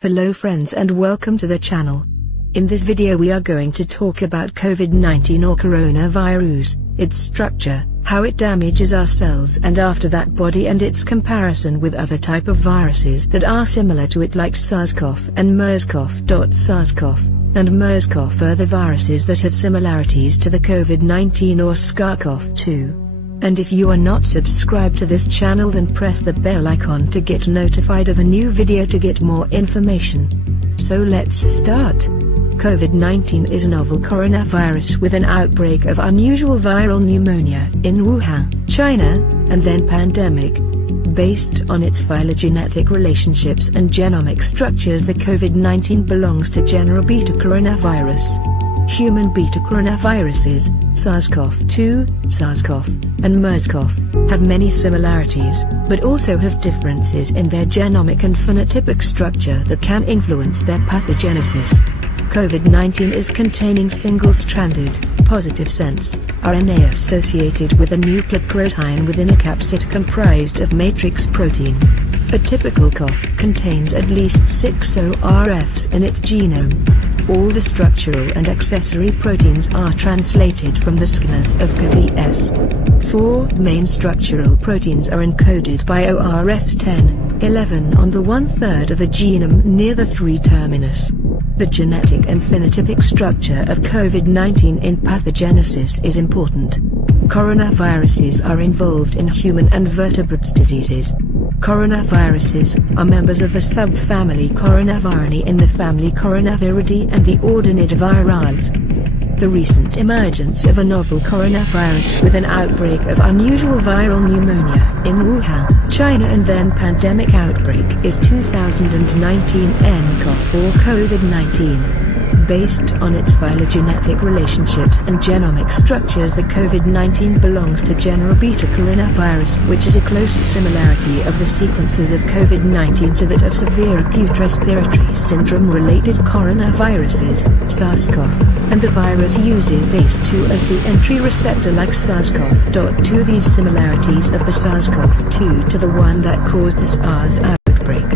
Hello friends and welcome to the channel. In this video we are going to talk about COVID-19 or coronavirus, its structure, how it damages our cells and after that body, and its comparison with other type of viruses that are similar to it like SARS-CoV and MERS-CoV. SARS-CoV and MERS-CoV are the viruses that have similarities to the COVID-19 or SARS-CoV-2. And if you are not subscribed to this channel, then press the bell icon to get notified of a new video to get more information. So let's start. COVID-19 is a novel coronavirus with an outbreak of unusual viral pneumonia in Wuhan, China, and then pandemic. Based on its phylogenetic relationships and genomic structures, the COVID-19 belongs to genera beta coronavirus. Human beta coronaviruses, SARS-CoV-2, SARS-CoV, and MERS-CoV, have many similarities, but also have differences in their genomic and phenotypic structure that can influence their pathogenesis. COVID-19 is containing single-stranded, positive sense, RNA associated with a nucleoprotein within a capsid comprised of matrix protein. A typical cough contains at least 6 ORFs in its genome. All the structural and accessory proteins are translated from the skiners of virus. 4 main structural proteins are encoded by ORFs 10, 11 on the 1/3 of the genome near the 3 terminus. The genetic and phenotypic structure of COVID-19 in pathogenesis is important. Coronaviruses are involved in human and vertebrates diseases. Coronaviruses are members of the subfamily Coronavirinae in the family Coronaviridae and the order Nidovirales. The recent emergence of a novel coronavirus with an outbreak of unusual viral pneumonia in Wuhan, China, and then pandemic outbreak is 2019 nCoV or COVID-19. Based on its phylogenetic relationships and genomic structures, the COVID-19 belongs to genera beta coronavirus, which is a close similarity of the sequences of COVID-19 to that of severe acute respiratory syndrome-related coronaviruses, SARS-CoV, and the virus uses ACE2 as the entry receptor like SARS-CoV-2. These similarities of the SARS-CoV-2 to the one that caused the SARS outbreak.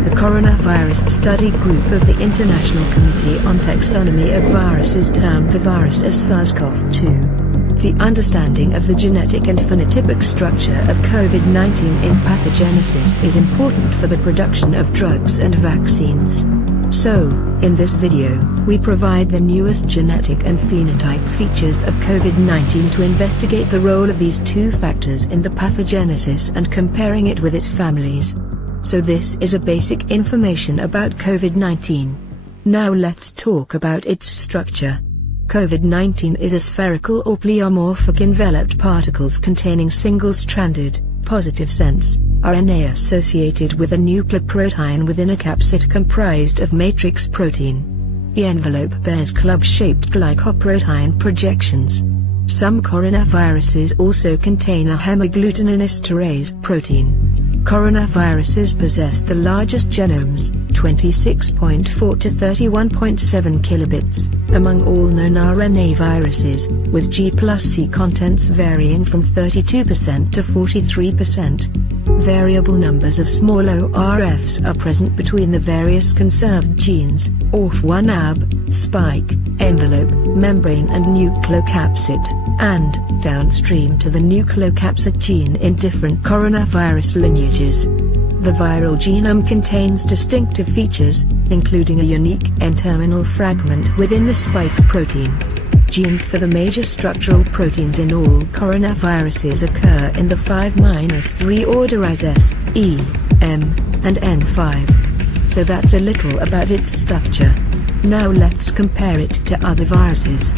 The Coronavirus Study Group of the International Committee on Taxonomy of Viruses termed the virus as SARS-CoV-2. The understanding of the genetic and phenotypic structure of COVID-19 in pathogenesis is important for the production of drugs and vaccines. So, in this video, we provide the newest genetic and phenotype features of COVID-19 to investigate the role of these two factors in the pathogenesis and comparing it with its families. So this is a basic information about COVID-19. Now let's talk about its structure. COVID-19 is a spherical or pleomorphic enveloped particles containing single-stranded, positive sense, RNA associated with a nucleoprotein within a capsid comprised of matrix protein. The envelope bears club-shaped glycoprotein projections. Some coronaviruses also contain a hemagglutininesterase protein. Coronaviruses possess the largest genomes, 26.4 to 31.7 kilobits, among all known RNA viruses, with G+C contents varying from 32% to 43%. Variable numbers of small ORFs are present between the various conserved genes, ORF1 AB, spike, envelope, membrane and nucleocapsid, and downstream to the nucleocapsid gene in different coronavirus lineages. The viral genome contains distinctive features, including a unique N-terminal fragment within the spike protein. Genes for the major structural proteins in all coronaviruses occur in the 5-3 order as S, E, M, and N5. So that's a little about its structure. Now let's compare it to other viruses.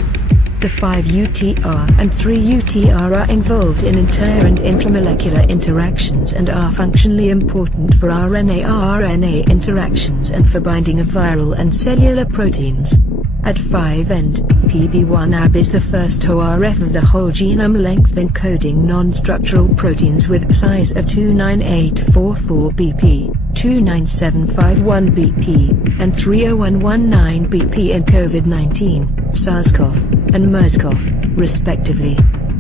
The 5-UTR and 3-UTR are involved in inter- and intramolecular interactions and are functionally important for RNA-RNA interactions and for binding of viral and cellular proteins. At 5 end, PB1AB is the first ORF of the whole genome length encoding non-structural proteins with size of 29844 BP, 29751 BP, and 30119 BP in COVID-19, SARS-CoV, and MERS-CoV, respectively.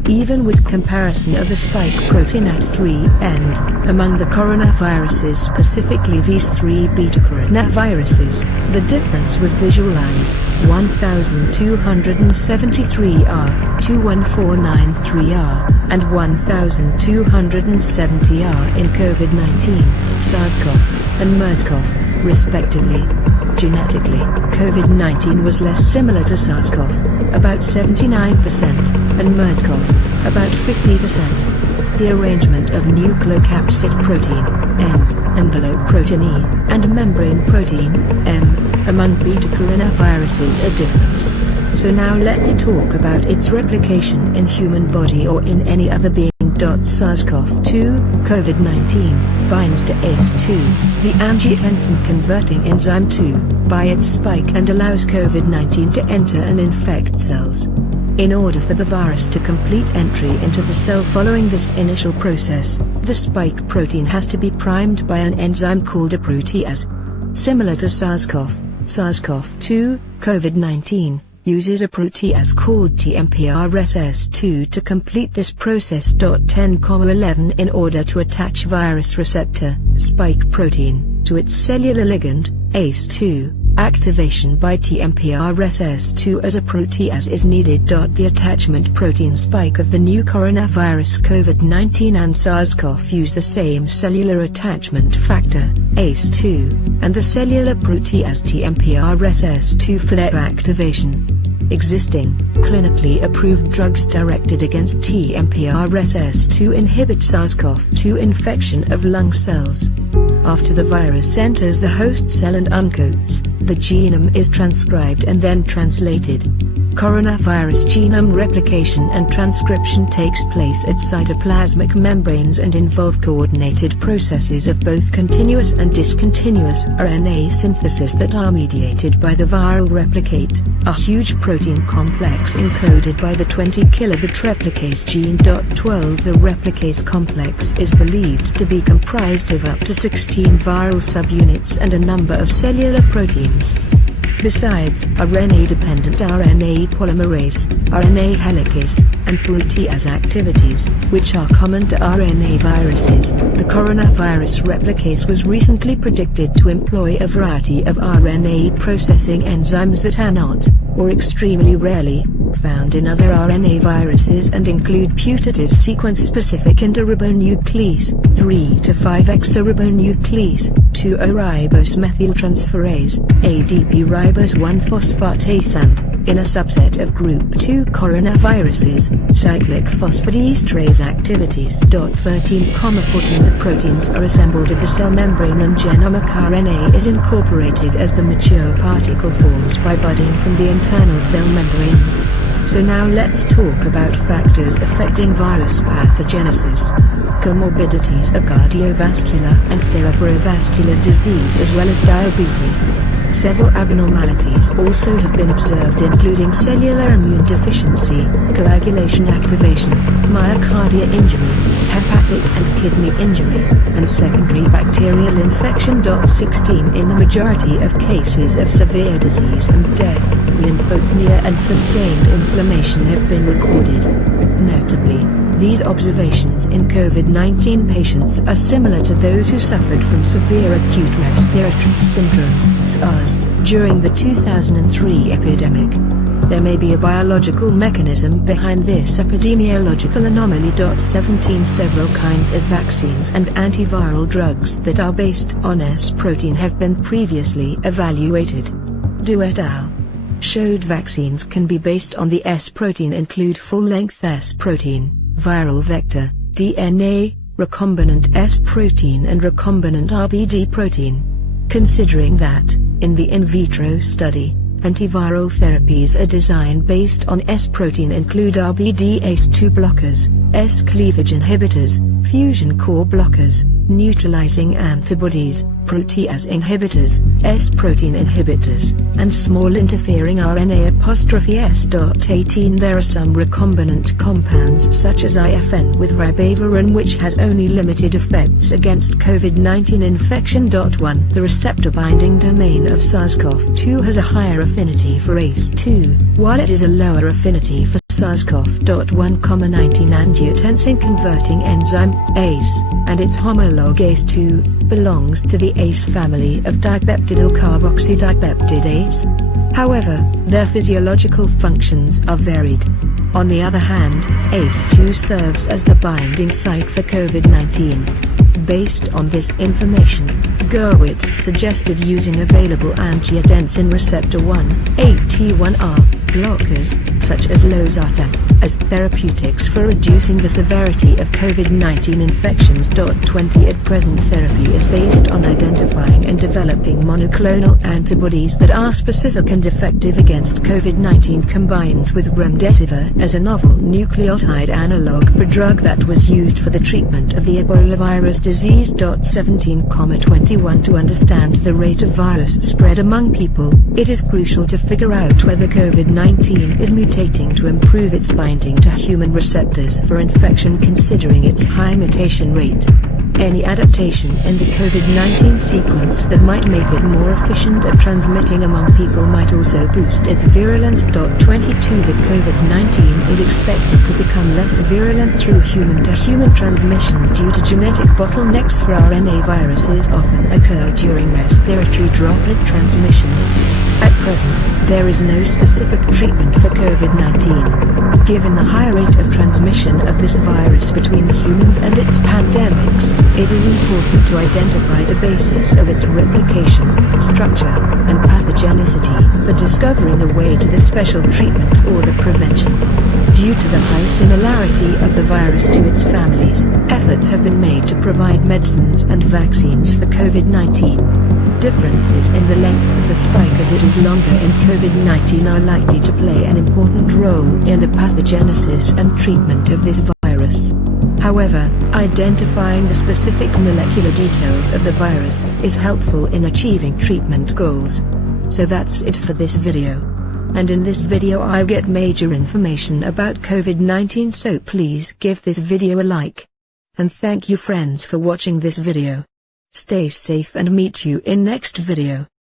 even with comparison of the spike protein at 3 end. Among the coronaviruses, specifically these 3 beta coronaviruses, the difference was visualized: 1273R, 21493R, and 1270R in COVID-19, SARS-CoV, and MERS-CoV, respectively. Genetically, COVID-19 was less similar to SARS-CoV, about 79%, and MERS-CoV, about 50%. The arrangement of nucleocapsid protein, N, envelope protein E, and membrane protein, M, among beta coronaviruses are different. So now let's talk about its replication in human body or in any other being. SARS-CoV-2, COVID-19, binds to ACE2, the angiotensin-converting enzyme 2, by its spike and allows COVID-19 to enter and infect cells. In order for the virus to complete entry into the cell following this initial process, the spike protein has to be primed by an enzyme called a protease. Similar to SARS-CoV, SARS-CoV-2, COVID-19, uses a protease called TMPRSS2 to complete this process. 10,11 In order to attach virus receptor, spike protein, to its cellular ligand, ACE2, activation by TMPRSS2 as a protease is needed. The attachment protein spike of the new coronavirus COVID-19 and SARS-CoV use the same cellular attachment factor, ACE2, and the cellular protease TMPRSS2 for their activation. Existing, clinically approved drugs directed against TMPRSS2 inhibit SARS-CoV-2 infection of lung cells. After the virus enters the host cell and uncoats, the genome is transcribed and then translated. Coronavirus genome replication and transcription takes place at cytoplasmic membranes and involve coordinated processes of both continuous and discontinuous RNA synthesis that are mediated by the viral replicate, a huge protein complex encoded by the 20 kilobit replicase gene. 12 The replicase complex is believed to be comprised of up to 16 viral subunits and a number of cellular proteins. Besides RNA-dependent RNA polymerase, RNA helicase, and protease activities, which are common to RNA viruses, the coronavirus replicase was recently predicted to employ a variety of RNA processing enzymes that are not, or extremely rarely, found in other RNA viruses and include putative sequence-specific interibonuclease, 3 to 5-exaribonuclease, 2-O-ribose methyltransferase, ADP ribose 1-phosphatase and, in a subset of group 2 coronaviruses, cyclic phosphodiesterase activities. 13,14 The proteins are assembled at the cell membrane and genomic RNA is incorporated as the mature particle forms by budding from the internal cell membranes. So now let's talk about factors affecting virus pathogenesis. Comorbidities are cardiovascular and cerebrovascular disease as well as diabetes. Several abnormalities also have been observed, including cellular immune deficiency, coagulation activation, myocardial injury, hepatic and kidney injury, and secondary bacterial infection. 16 In the majority of cases of severe disease and death, lymphopenia and sustained inflammation have been recorded. Notably, these observations in COVID-19 patients are similar to those who suffered from severe acute respiratory syndrome, SARS, during the 2003 epidemic. There may be a biological mechanism behind this epidemiological anomaly. 17 Several kinds of vaccines and antiviral drugs that are based on S protein have been previously evaluated. Du et al. Showed vaccines can be based on the S protein include full-length S protein, viral vector, DNA, recombinant S protein and recombinant RBD protein. Considering that, in the in vitro study, antiviral therapies are designed based on S protein include RBD ACE2 blockers, S cleavage inhibitors, fusion core blockers, neutralizing antibodies, protease inhibitors, S protein inhibitors, and small interfering RNA S. 18 There are some recombinant compounds such as IFN with ribavirin which has only limited effects against COVID-19 infection. 1 The receptor binding domain of SARS-CoV-2 has a higher affinity for ACE2, while it is a lower affinity for SARS-CoV-1,19-angiotensin converting enzyme, ACE, and its homolog ACE2, belongs to the ACE family of dipeptidyl carboxydipeptidase. However, their physiological functions are varied. On the other hand, ACE2 serves as the binding site for COVID-19. Based on this information, Gurwitz suggested using available angiotensin receptor 1, AT1R, blockers, such as losartan, as therapeutics for reducing the severity of COVID-19 infections. 20 At present, therapy is based on identifying and developing monoclonal antibodies that are specific and effective against COVID-19. Combines with remdesivir as a novel nucleotide analog prodrug that was used for the treatment of the Ebola virus disease. 17,21 To understand the rate of virus spread among people, it is crucial to figure out whether COVID-19 is mutating to improve its binding to human receptors for infection. Considering its high mutation rate, any adaptation in the COVID-19 sequence that might make it more efficient at transmitting among people might also boost its virulence. 22 The COVID-19 is expected to become less virulent through human-to-human transmissions due to genetic bottlenecks for RNA. Viruses often occur during respiratory droplet transmissions. At present, there is no specific treatment for COVID-19. Given the high rate of transmission of this virus between humans and its pandemics, it is important to identify the basis of its replication, structure, and pathogenicity for discovering a way to the special treatment or the prevention. Due to the high similarity of the virus to its families, efforts have been made to provide medicines and vaccines for COVID-19. Differences in the length of the spike as it is longer in COVID-19 are likely to play an important role in the pathogenesis and treatment of this virus. However, identifying the specific molecular details of the virus is helpful in achieving treatment goals. So that's it for this video. And in this video I'll get major information about COVID-19, so please give this video a like. And thank you friends for watching this video. Stay safe and meet you in next video.